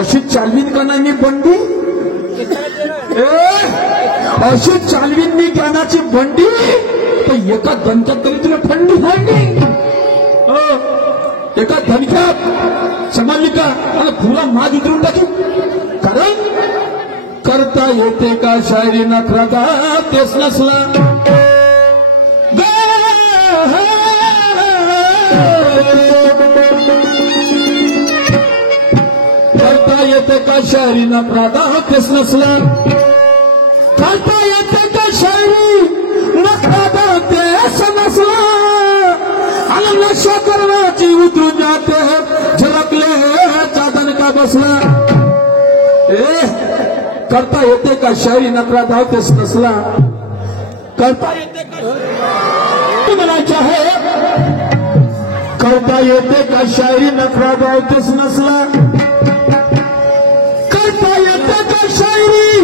अशी चालवीन का नाही मी बंडी अशी चालवीन मी ज्ञानाची बंडी तर एका धनक्यात तरी तुला थंडी फाडली एका धनक्यात समजली का आणि पुरा माज उतरून टाकी कारण करता येते का शायरी नखरादा तेच नसला करता येते का शायरी नखरादा तेच नसला करता येते का शायरी नखरादा तेच नसला आणि नशा करवाची उतरून जाते झलकले चादन का बसला करता येते का शायरी नखरा धावतेस नसला करता येते का म्हणायचे आहे करता येते का शायरी नखरा धावतेस नसला करता येते का शायरी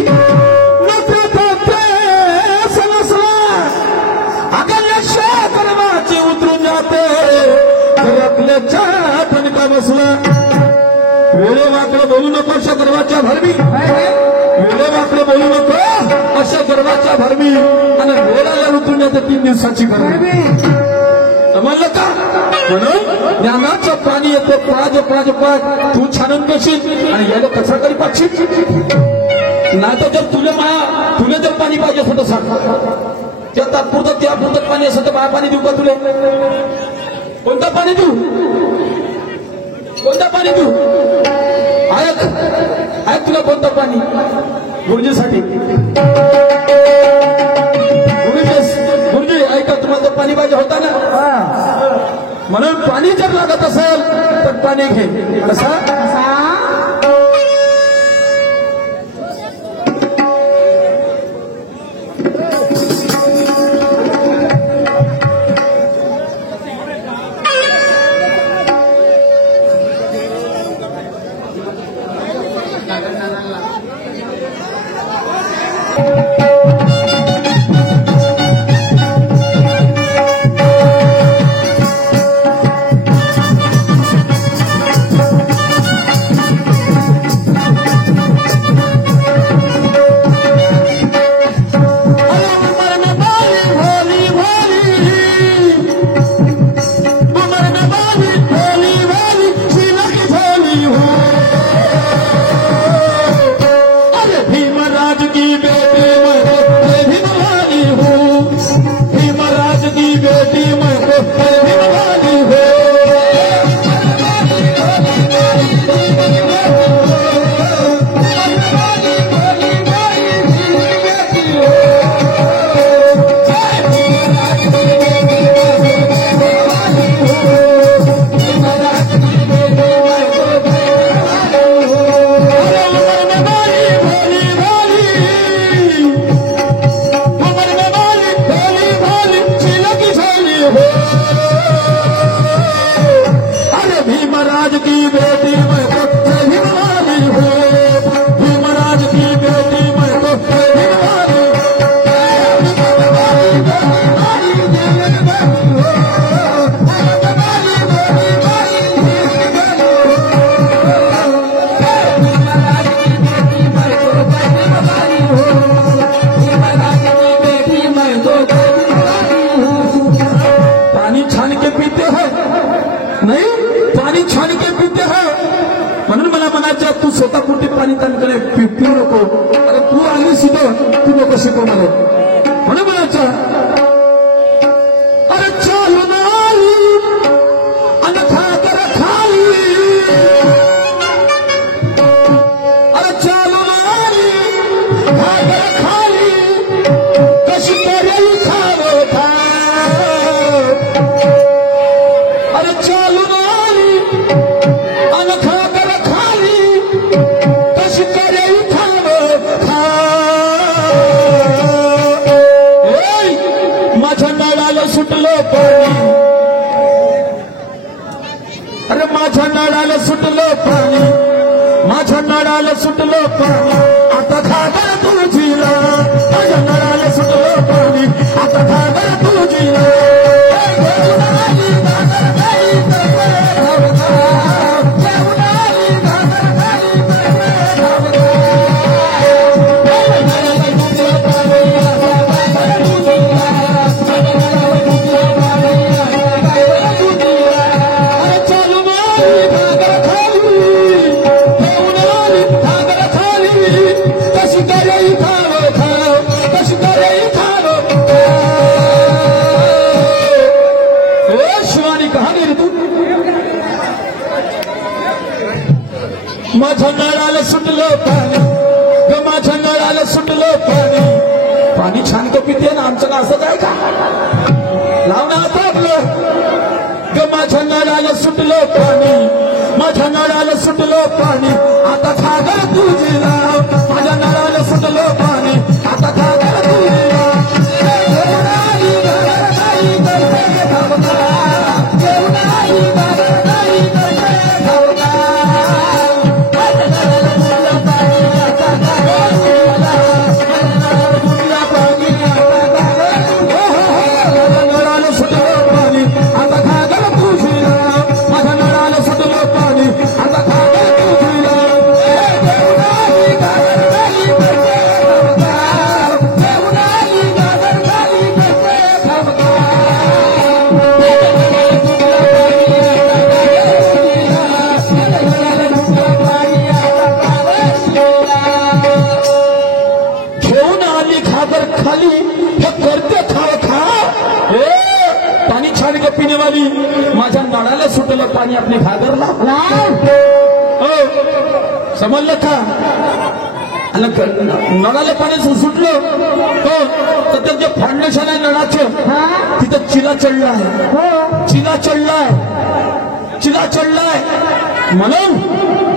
नखरा धावतेस नसला अगर नशा करवाची उतरून जाते रखल्याच्या ठणका बसला वेळे वाकडे बोलू नको अशा गर्वाच्या भरमी वेळे वाकडे बोलू नको अशा गर्वाच्या भरमी आणि वेळाला उतरून येते 3 दिवसाची भरमी समजलं का म्हणून ज्ञानाचं पाणी येते पाज पाज पाज तू छानून घेशील आणि याला कसा करी पाक्षी नाही तर जर तुला जर पाणी पाहिजे असं तर सांग त्या तात्पुरतं त्यापुरतं पाणी असं तर मला पाणी देऊ का तुला कोणतं पाणी देऊ कोणतं पाणी देऊ ऐक तुला कोणतं पाणी गुरुजीसाठी गुरुजी ऐका तुम्हाला पाणी पाहिजे होता ना म्हणून पाणी जर लागत असेल तर पाणी घे कसं तू स्वतःपुरती पाणी ताणकडे पिऊ नको अरे तू आली शिकव तू नको शिकव मला म्हणून म्हणायचं अरे चालून आली आणि खाकर खाली अरे चालून आली खाकर खाली कशी तरी खावं खा अरे चालून आली आणि खाकर खाली माझ्या नाळाला सुटलं पाणी अरे माझ्या नाळाला सुटलं पाणी माझ्या नाळाला सुटलं पाणी आता घागर तुझीला माझ्या नाळाला सुटलं पाणी आता घागर तुझीला माझ्या नळाला सुटलं पाणी ग माझ्या नळाला सुटलं पाणी पाणी छान का पिते ना आमचं ना असंच आहे का लाव ना आता आपलं ग माझ्या नळाला सुटलं पाणी माझ्या नळाला सुटलं पाणी आता खागर तुझी लाव माझ्या नळाला सुटलं पाणी आता खागर तुझी लाव माझ्या नळाला सुटलं पाणी आपले घागरला समजलं का नळाला पाणी सुटलं तर त्यांचे फाउंडेशन आहे नळाचं तिथं चिला चढला आहे चिला चढलाय म्हणून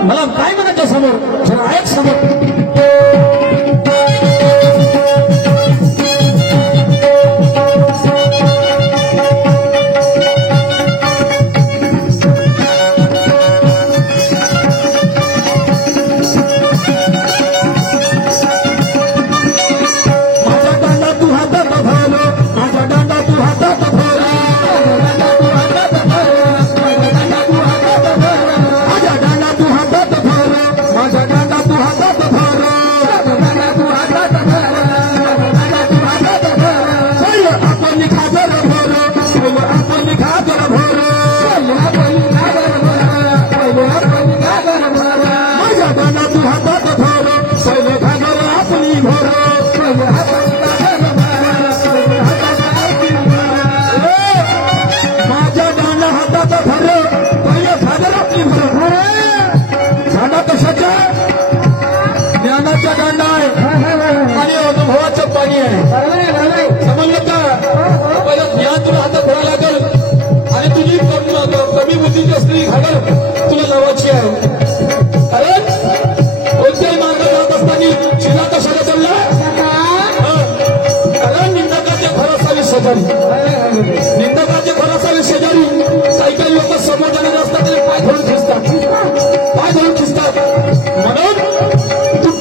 मला काय म्हणायचं समोर जरा ऐक समोर ज्ञानाचा दांडा आहे आणि अनुभवाचं पाणी आहे समजलं का पहिलं ज्ञान तुला हातात भरावं लागेल आणि तुझी कमी बुद्धीची असलेली घागर तुला लावायची आहे अरे कोणत्याही मार्ग जात असताना शिला कशाला चालला कारण निंदकाचे घर असावे शेजारी निंदकाचे घर असावे शेजारी काही काही लोक समोर जाणारे असतात तरी पाय धरून खिसतात म्हणून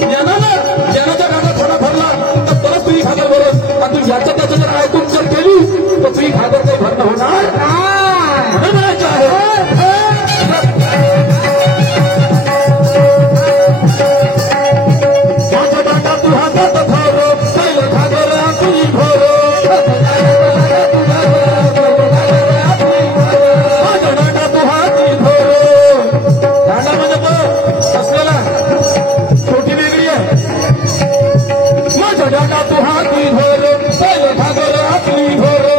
ज्ञानाचा गाडा थोडा भरला तर परत तुझी घागर भरत आणि तू याच्या त्याच्या जर ऐकून जर केली तर तुझी घागर काही भरणं होणार म्हणून म्हणायचं आहे माझा दांडा तू हातात भरो पहिलं घागर तुझी भरो माझा दांडा तू हाती भरो दांडा म्हणजे असलेला छोटी वेगळी आहे माझा दांडा तू हाती भरो पहिलं घागर आपली भरो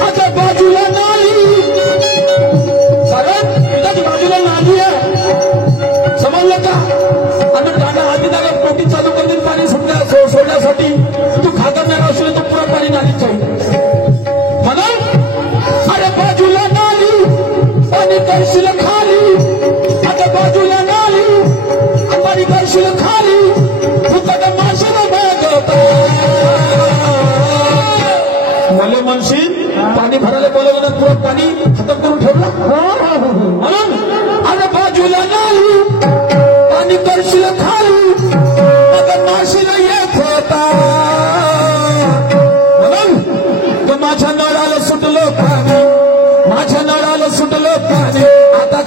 आता बाजूला नाली कारण त्याची बाजूला नाली आहे समजलं का आणि दांडा हाती दादा पोटी चालू करून पाणी सोडण्यासाठी तू घागर नाही असले तर पुरा पाणी नालीच आहे म्हणून अरे बाजूला नाली पाणी करशील खाली आता बाजूला नाली पाणी करशील खाली फुकट माणसाला बघता मला म्हणशील पाणी भरायला बोलवलं पुरं पाणी खतम करून ठेवलं म्हणून अरे बाजूला नाली पाणी करशील खाली आता माणशीला येत होता म्हणून माझ्या नळाला सुटलं पाणी माझ्या नळाला सुटलं पाणी आता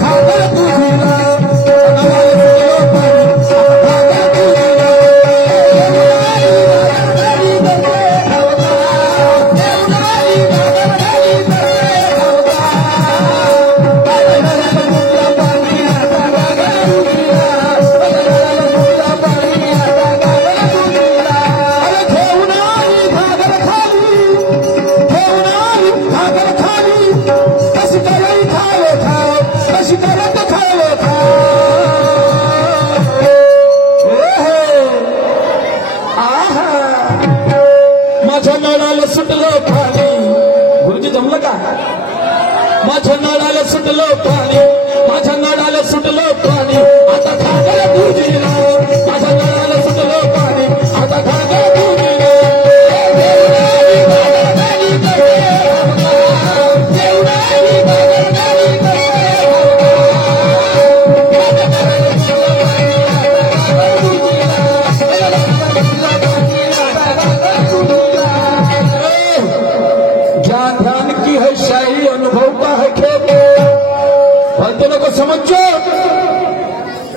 समझो,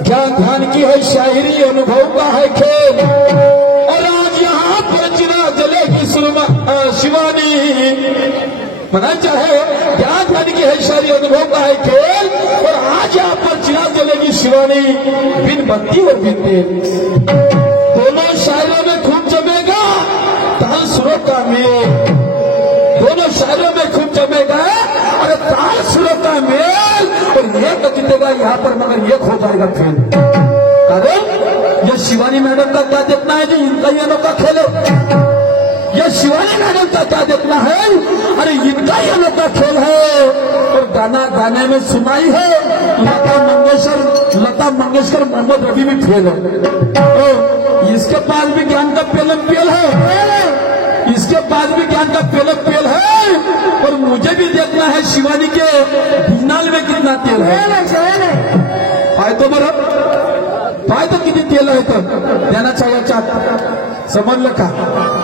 क्या ध्यान की है शायरी, अनुभव का है खेल। और आज यहाँ पर चिरा जलेगी शिवानी, मना चाहे क्या ध्यान की है शायरी, अनुभव का है खेल। और आज यहाँ पर चिरा जलेगी शिवानी, बिन बत्ती और बिन तेल। दोनों शायरों में खूब जमेगा ताल सुरों का मेल, दोनों शायरों में खूब जमेगा और ताल सुरों का मेल। और ये तो जीतेगा यहाँ पर, मगर ये खो जाएगा खेल। अरे ये शिवानी मैडम का क्या देखना है जी, इनका ही अनोखा खेल है। ये शिवानी मैडम का क्या देखना है, अरे इनका ही अनोखा खेल है। और गाना गाने में सुनाई है लता मंगेशकर मोहम्मद रफी भी फेल है। तो इसके पास भी ज्ञान का पेल है, इसके पास भी ज्ञान का पेल है। और मुझे भी देखना है शिवानी के भूनाल में कितना तेल है। पाए तो बरं, पाय तो किती तेल आहे तर त्यांना चायाच्या समजलं का।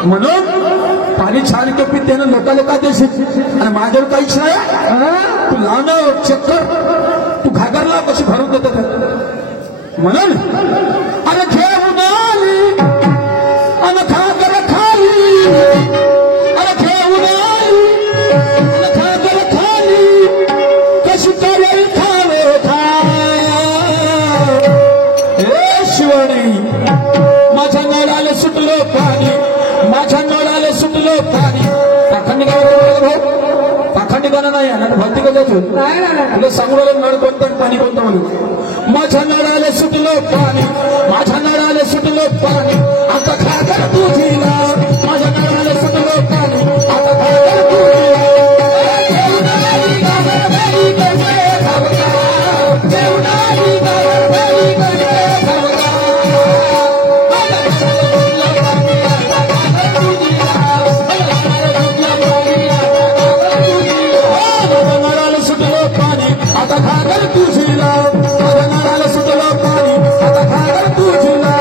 म्हणून पाणी छान के पिते ना लोका देशील आणि माझ्यावर काहीच नाही। तू लावणं चेक कर, तू घागरला कशी भरून देतात म्हणून। अरे घेऊन आली अन घागर खाली, अरे घेऊन आली अन घागर खाली, कशी करेल खावे खाया। हे शिवानी माझ्या नळाला सुटलो पाणी, माझ्या नळाला सुटलो पाणी। पाखंडी गाणं, पाखंडी गाणं नाही आणि भक्ती गायचं तुला सांगू लागलं नळ कोणतं पाणी कोणतं म्हणून। माझ्या नळाला सुटलो पाणी, माझ्या नळाला सुटलो पाणी, आता घागर तुझीला, माझ्या नळाला सुटलो पाणी, आता घागर तुझीला। आता घागर तुझीला, माझ्या नळाला सुटलो पाणी, आता घागर तुझीला।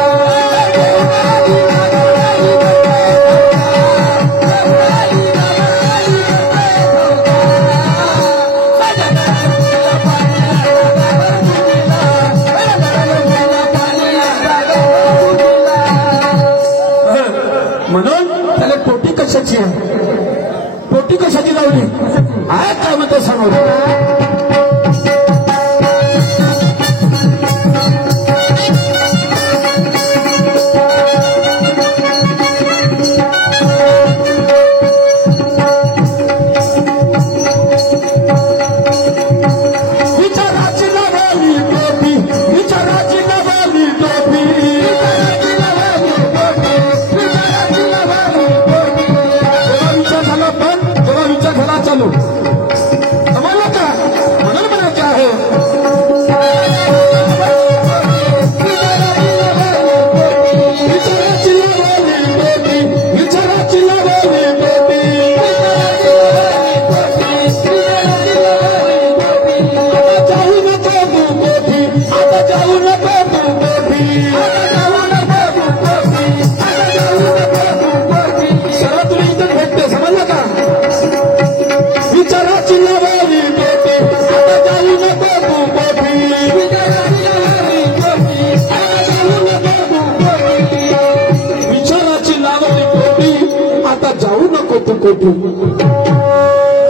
म्हणून त्याला टोटी कशाची आहे, टोटी कशाची लावली आहे काय म्हणतो समोर।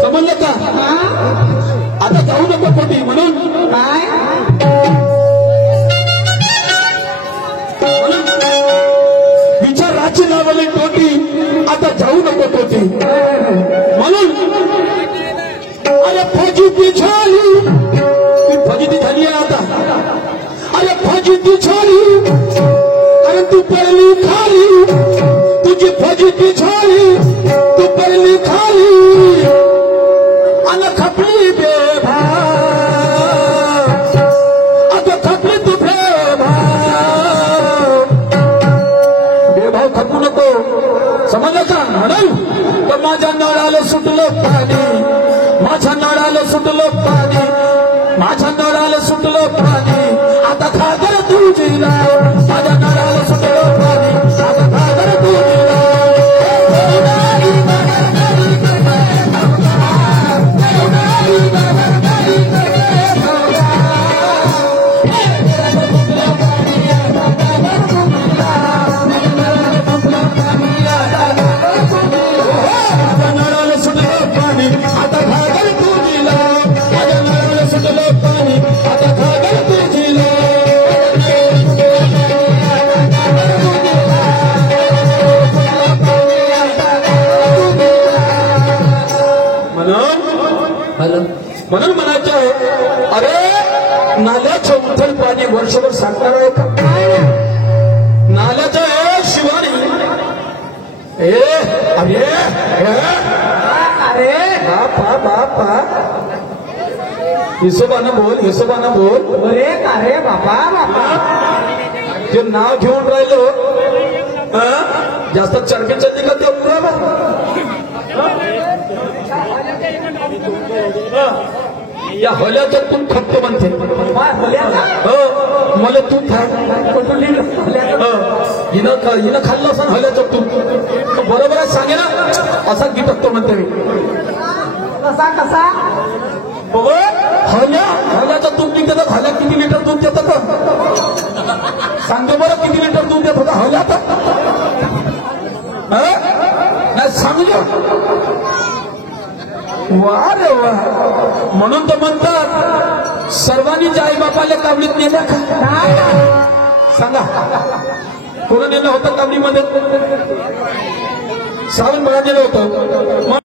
समजलं का, आता जाऊ नको पोटी म्हणून काय, विचाराची लावली टोटी, आता जाऊ नको पोटी म्हणून। अरे फजिती झाली, ती फजिती झाली आहे आता, अरे फजिती झाली, अरे तू पडली खाली, तुझी फजिती झाली, तू पडली खाली अन खपली बेभाव, आता खपली तू बेभाव, बेभाव खपू नको समजलं का। म्हणून तर माझ्या नळाला सुटलो पाणी, माझ्या नळाला सुटलो पाणी, माझ्या नळाला सुटलो पाणी, आता घागर तुझीला, माझ्या नळाला सुटलो पाणी, आता घागर तुझीला। हिशोबानं बोल अरे का रे बाबा बाबा ते नाव घेऊन राहिलो जास्त चरबी चल्ली का ते या हल्याचं तून खपतो म्हणते मला तू हिनं खाल्लं असं हल्याचं तू बरोबर आहे सांगे ना असा गीत असतो म्हणते मी कसा हल्याचं तूप निघत हल्या किती लिटर दूध देतं का सांगतो बरं किती लिटर दूध देत होता हल्यात नाही सांगू वा रे वा म्हणून तर म्हणतात सर्वांनी आई बापाला कावडीत नेल्या का सांगा कोण नेलं होतं कावडीमध्ये सावंत बघा नेलं होतं